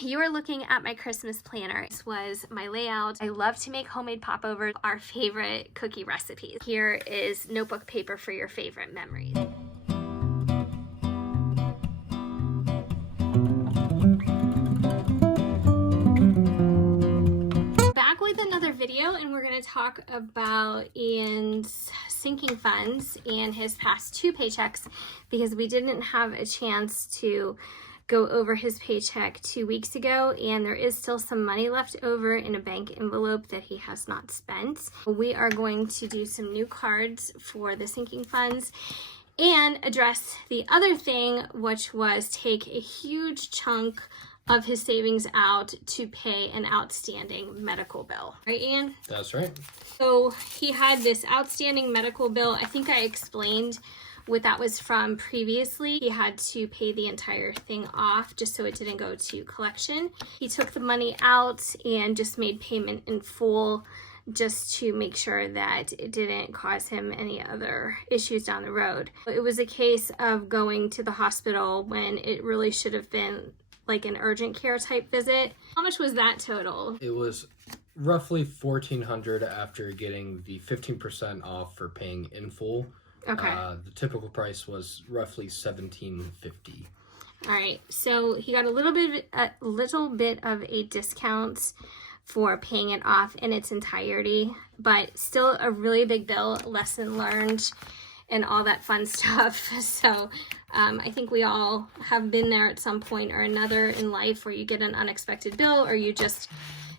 You are looking at my Christmas planner. This was my layout. I love to make homemade popovers, our favorite cookie recipes. Here is notebook paper for your favorite memories. Back with another video, and we're going to talk about Ian's sinking funds and his past 2 paychecks, because we didn't have a chance to go over his paycheck 2 weeks ago, and there is still some money left over in a bank envelope that he has not spent. We are going to do some new cards for the sinking funds and address the other thing, which was take a huge chunk of his savings out to pay an outstanding medical bill. Right, Ian? That's right. So he had this outstanding medical bill. I think I explained what that was from previously. He had to pay the entire thing off just so it didn't go to collection. He took the money out and just made payment in full just to make sure that it didn't cause him any other issues down the road. It was a case of going to the hospital when it really should have been like an urgent care type visit. How much was that total? It was roughly $1,400 after getting the 15% off for paying in full. Okay. The typical price was roughly $1,750. All right, so he got a little bit of a discount for paying it off in its entirety, but still a really big bill, lesson learned, and all that fun stuff. So I think we all have been there at some point or another in life where you get an unexpected bill, or you just,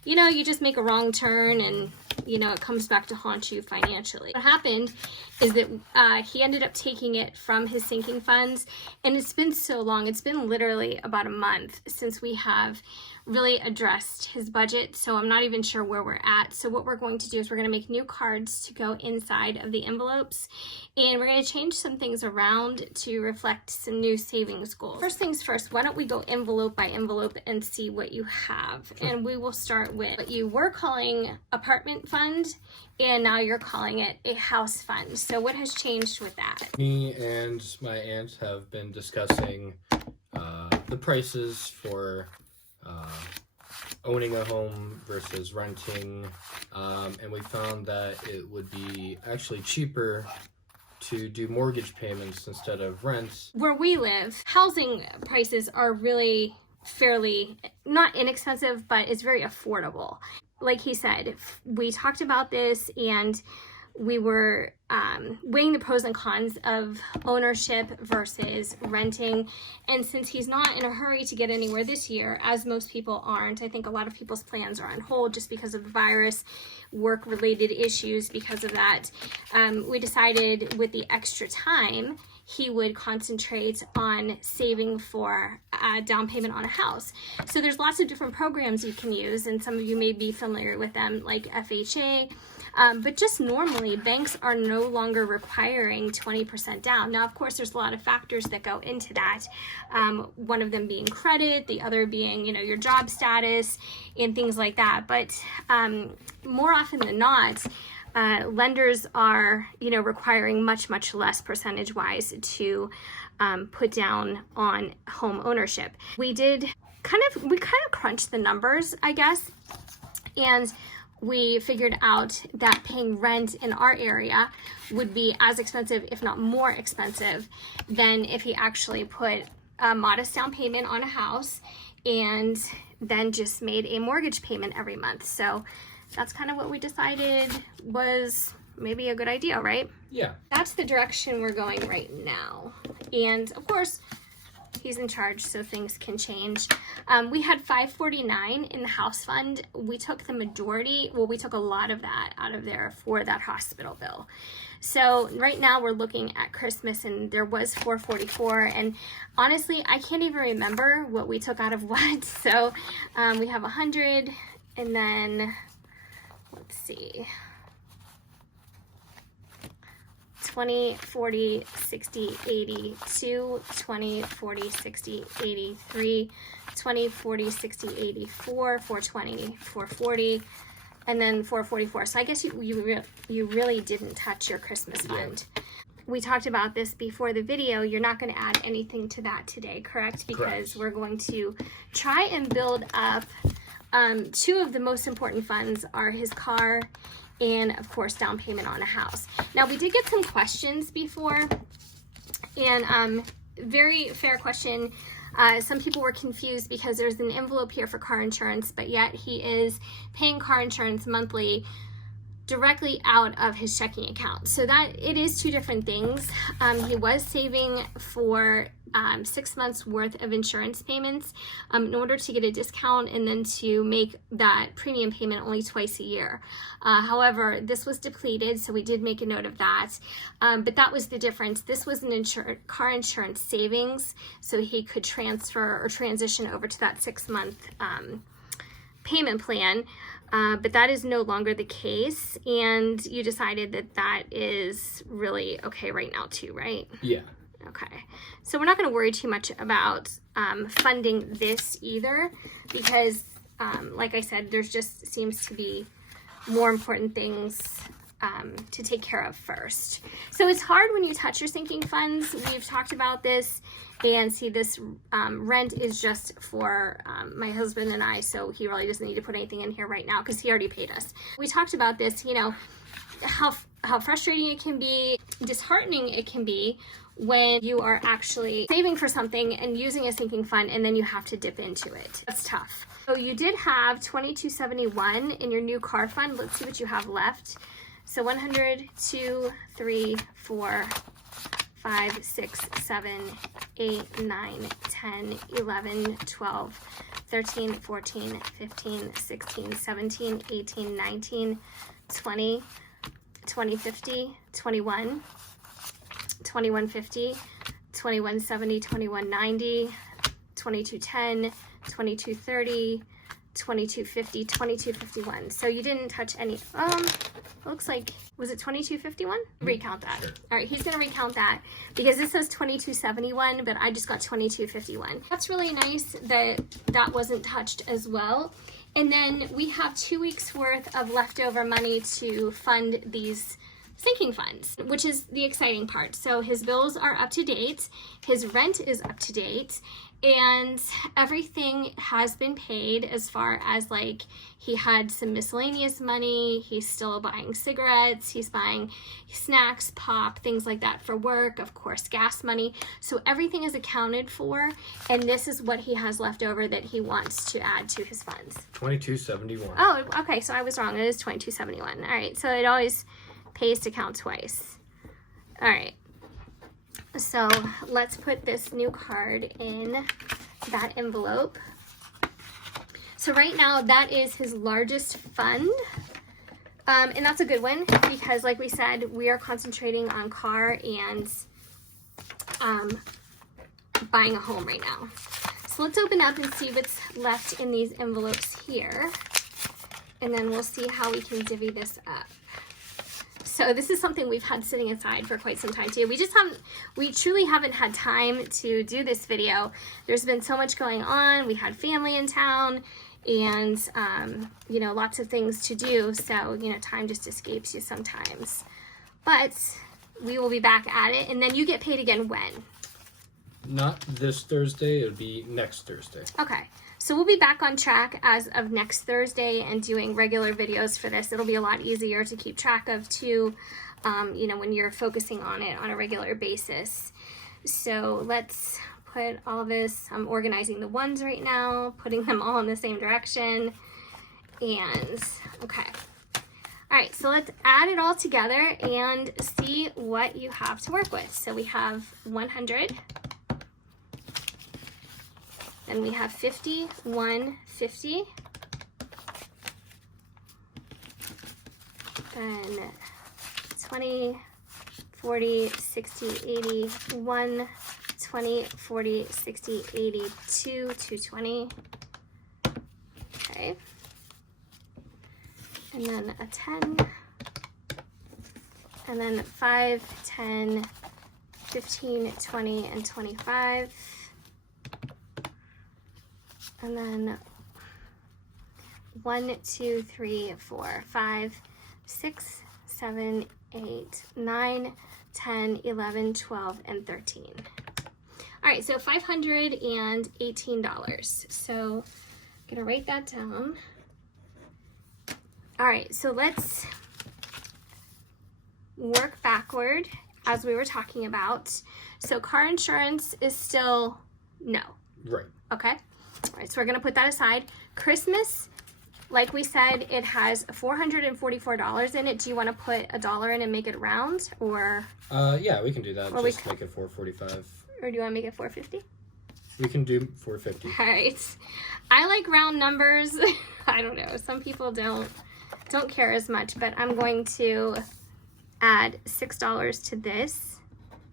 you just make a wrong turn and it comes back to haunt you financially. What happened is that he ended up taking it from his sinking funds, and it's been so long. It's been literally about a month since we have really addressed his budget, so I'm not even sure where we're at. So what we're going to do is we're going to make new cards to go inside of the envelopes, and we're going to change some things around to reflect some new savings goals. First things first, why don't we go envelope by envelope and see what you have. And we will start with what you were calling apartment fund, and now you're calling it a house fund. So what has changed with that? Me and my aunt have been discussing the prices for owning a home versus renting, and we found that it would be actually cheaper to do mortgage payments instead of rents. Where we live, housing prices are really fairly, not inexpensive, but it's very affordable. Like he said, we talked about this, and we were weighing the pros and cons of ownership versus renting. And since he's not in a hurry to get anywhere this year, as most people aren't, I think a lot of people's plans are on hold just because of the virus, work-related issues because of that. We decided with the extra time, he would concentrate on saving for a down payment on a house. So there's lots of different programs you can use, and some of you may be familiar with them, like FHA. But just normally, banks are no longer requiring 20% down. Now, of course, there's a lot of factors that go into that. One of them being credit, the other being, your job status and things like that. But more often than not, lenders are, requiring much, much less percentage-wise to put down on home ownership. We kind of crunched the numbers, I guess, and we figured out that paying rent in our area would be as expensive, if not more expensive, than if he actually put a modest down payment on a house and then just made a mortgage payment every month. So that's kind of what we decided was maybe a good idea, right? Yeah. That's the direction we're going right now. And of course, he's in charge, so things can change. We had $549 in the house fund. We took the majority, we took a lot of that out of there for that hospital bill. So right now we're looking at Christmas, and there was $444, and honestly, I can't even remember what we took out of what. So we have 100, and then let's see, 20, 40, 60, 82, 20, 40, 60, 83, 20, 40, 60, 84, 420, 440, and then 444. So I guess you really didn't touch your Christmas fund. we talked about this before the video, you're not going to add anything to that today, correct? Because we're going to try and build up two of the most important funds are his car and, of course, down payment on a house. Now, we did get some questions before, and very fair question. Some people were confused because there's an envelope here for car insurance, but yet he is paying car insurance monthly directly out of his checking account. So that it is two different things. He was saving for 6 months worth of insurance payments in order to get a discount and then to make that premium payment only twice a year. However, this was depleted, so we did make a note of that. But that was the difference. This was an car insurance savings, so he could transfer or transition over to that 6-month payment plan. But that is no longer the case, and you decided that that is really okay right now too, right? Yeah. Okay, so we're not going to worry too much about funding this either, because like I said, there's just seems to be more important things to take care of first. So it's hard when you touch your sinking funds. We've talked about this, and see, this rent is just for my husband and I, so he really doesn't need to put anything in here right now because he already paid us. We talked about this, you know, how frustrating it can be, disheartening it can be when you are actually saving for something and using a sinking fund and then you have to dip into it. That's tough. So you did have $22.71 in your new car fund. Let's see what you have left. So 100, 2, 3, 4, 5, 6, 7, 8, 9, 10, 11, 12, 13, 14, 15, 16, 17, 18, 19, 20, 2050, 21, 2150, 2170, 2190, 2210, 2230, 2250, 2251. So you didn't touch any. Looks like, was it 2251? Recount that. Sure. All right, he's gonna recount that because this says 2271, but I just got 2251. That's really nice that that wasn't touched as well. And then we have 2 weeks worth of leftover money to fund these sinking funds, which is the exciting part. So his bills are up to date, his rent is up to date, and everything has been paid as far as, like, he had some miscellaneous money, he's still buying cigarettes, he's buying snacks, pop, things like that for work, of course, gas money. So everything is accounted for, and this is what he has left over that he wants to add to his funds. 2271. Oh, okay, so I was wrong. It is 2271. All right, so it always pays to count twice. All right. So let's put this new card in that envelope. So right now that is his largest fund. And that's a good one because, like we said, we are concentrating on car and buying a home right now. So let's open up and see what's left in these envelopes here. And then we'll see how we can divvy this up. So this is something we've had sitting aside for quite some time too. We truly haven't had time to do this video. There's been so much going on. We had family in town and, you know, lots of things to do. So, you know, time just escapes you sometimes. But we will be back at it. And then you get paid again when? Not this Thursday, it would be next Thursday. Okay. So we'll be back on track as of next Thursday and doing regular videos for this. It'll be a lot easier to keep track of too, you know, when you're focusing on it on a regular basis. So let's put all this, I'm organizing the ones right now, putting them all in the same direction. And okay. All right, so let's add it all together and see what you have to work with. So we have 100. Then we have 50, 150. Then 20, 40, 60, 80, 1, 20, 40, 60, 80, 2, 220. Okay. And then a 10. And then 5, 10, 15, 20, and 25. And then 1, 2, 3, 4, 5, 6, 7, 8, 9, 10, 11, 12, and 13. All right, so $518. So I'm gonna write that down. All right, so let's work backward as we were talking about. So car insurance is still no. Right. Okay. All right, so we're gonna put that aside. Christmas, like we said, it has $444 in it. Do you want to put $1 in and make it round, or? Yeah, we can do that. Or just make it $445. Or do you want to make it $450? We can do $450. All right. I like round numbers. I don't know. Some people don't care as much, but I'm going to add $6 to this,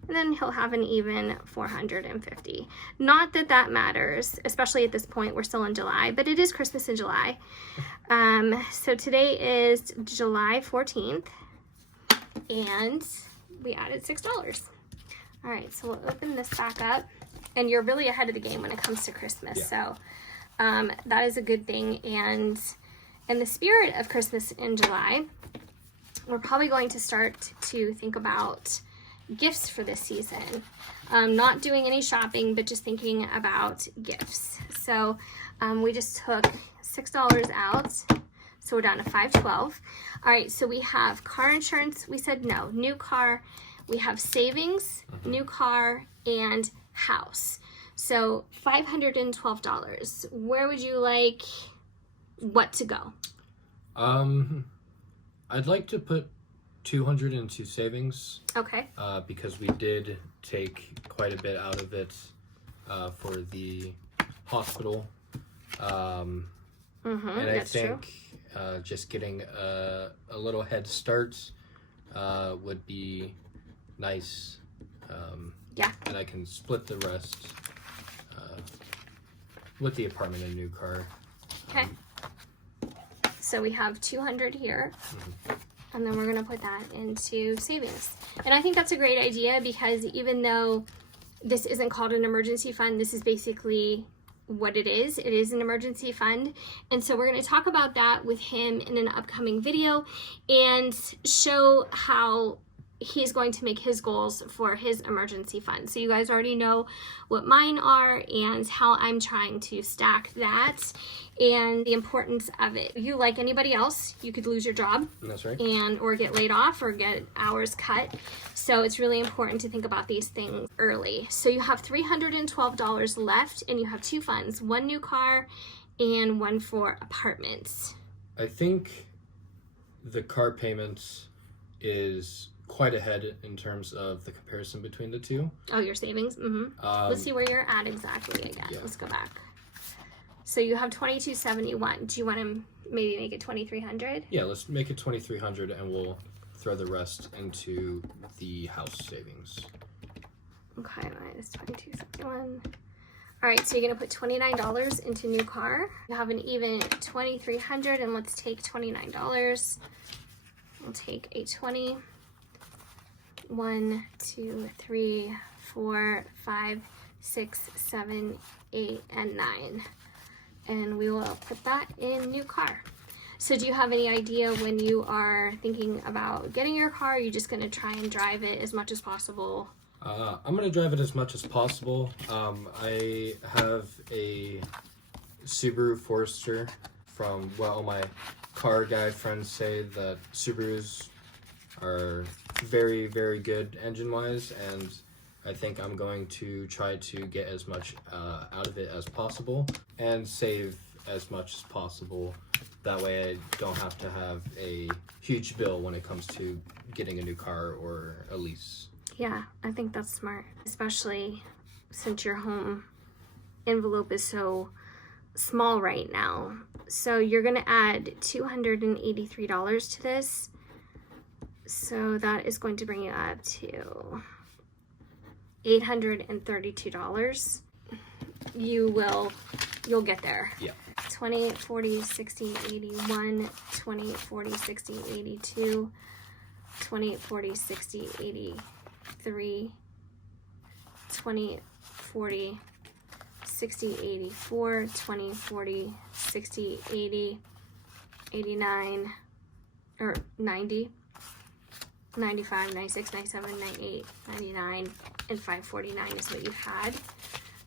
and then he'll have an even $450. Not that that matters, especially at this point. We're still in July, but it is Christmas in July. So today is July 14th, and we added $6. All right, so we'll open this back up, and you're really ahead of the game when it comes to Christmas. Yeah. So that is a good thing. And in the spirit of Christmas in July, we're probably going to start to think about gifts for this season. Not doing any shopping, but just thinking about gifts. So we just took $6 out, so we're down to $512. All right, so we have car insurance. We said no. New car. We have savings, new car, and house. So $512. Where would you like what to go? I'd like to put $200 into savings. Okay. Because we did take quite a bit out of it for the hospital. And I think just getting a little head start would be nice. Yeah. And I can split the rest with the apartment and new car. Okay. So we have $200 here, and then we're gonna put that into savings. And I think that's a great idea, because even though this isn't called an emergency fund, this is basically what it is. It is an emergency fund. And so we're gonna talk about that with him in an upcoming video and show how he's going to make his goals for his emergency fund. So you guys already know what mine are and how I'm trying to stack that and the importance of it. If you, like anybody else, you could lose your job. That's right. Or get laid off or get hours cut. So it's really important to think about these things early. So you have $312 left, and you have two funds, one new car and one for apartments. I think the car payments is quite ahead in terms of the comparison between the two. Oh, your savings? Let's see where you're at exactly again. Yeah. Let's go back. So you have $2,271. Do you want to maybe make it $2,300? Yeah, let's make it $2,300, and we'll throw the rest into the house savings. Okay, minus $2,271. All right, so you're gonna put $29 into new car. You have an even $2,300, and let's take $29. We'll take a 20. 1, 2, 3, 4, 5, 6, 7, 8, and 9. And we will put that in new car. So do you have any idea when you are thinking about getting your car? Are you just going to try and drive it as much as possible? I'm going to drive it as much as possible. I have a Subaru Forester from what all my car guy friends say, that Subarus are very, very good engine-wise, and I think I'm going to try to get as much out of it as possible and save as much as possible. That way I don't have to have a huge bill when it comes to getting a new car or a lease. Yeah, I think that's smart, especially since your home envelope is so small right now. So you're gonna add $283 to this. So that is going to bring you up to $832. You'll get there. Yeah. 20, 40, 60, 81, 20, 40, 60, 82, 20, 40, 60, 83, 20, 40, 60, 84, 20, 40, 60, 80, 89, or 90. 95, 96, 97, 98, 99, and 549 is what you had.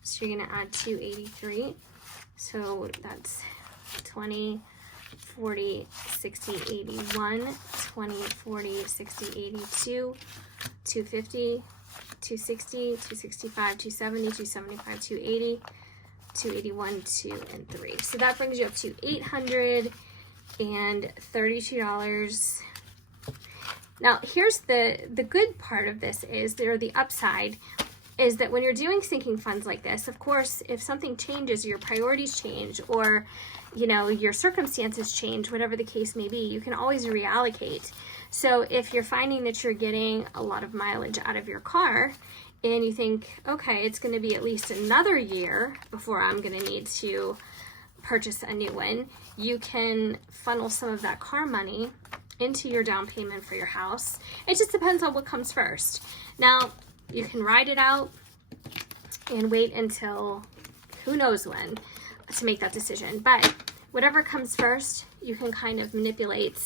So you're gonna add 283. So that's 20, 40, 60, 81, 20, 40, 60, 82, 250, 260, 265, 270, 275, 280, 281, 2, and 3. So that brings you up to $832. Now, here's the good part of this is, or the upside, is that when you're doing sinking funds like this, of course, if something changes, your priorities change, or, you know, your circumstances change, whatever the case may be, you can always reallocate. So if you're finding that you're getting a lot of mileage out of your car, and you think, okay, it's going to be at least another year before I'm going to need to purchase a new one, you can funnel some of that car money into your down payment for your house. It just depends on what comes first. Now, you can ride it out and wait until who knows when to make that decision. But whatever comes first, you can kind of manipulate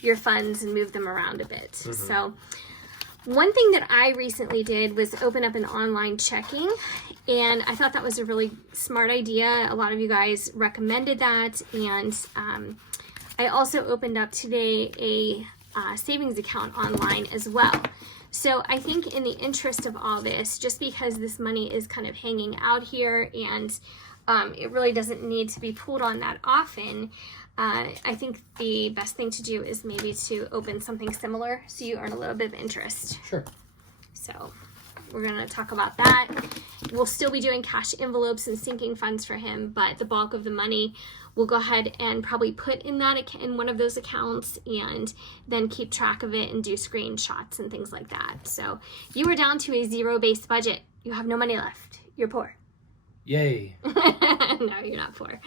your funds and move them around a bit. So one thing that I recently did was open up an online checking, and I thought that was a really smart idea. A lot of you guys recommended that, and I also opened up today a savings account online as well. So I think in the interest of all this, just because this money is kind of hanging out here and it really doesn't need to be pulled on that often, I think the best thing to do is maybe to open something similar so you earn a little bit of interest. Sure. So we're going to talk about that. We'll still be doing cash envelopes and sinking funds for him, but the bulk of the money we'll go ahead and probably put in one of those accounts, and then keep track of it and do screenshots and things like that. So you are down to a zero-based budget. You have no money left. You're poor. Yay. No, you're not poor.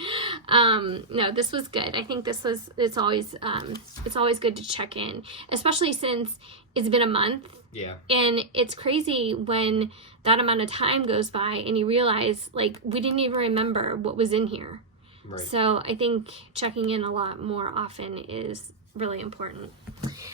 No, this was good. I think it's always good to check in, especially since it's been a month. Yeah. And it's crazy when that amount of time goes by and you realize, like, we didn't even remember what was in here. Right. So I think checking in a lot more often is really important.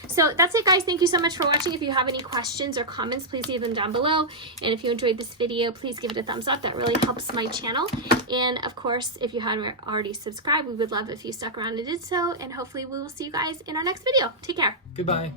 So that's it, guys. Thank you so much for watching. If you have any questions or comments, please leave them down below. And if you enjoyed this video, please give it a thumbs up. That really helps my channel. And of course, if you haven't already subscribed, we would love if you stuck around and did so. And hopefully we will see you guys in our next video. Take care. Goodbye.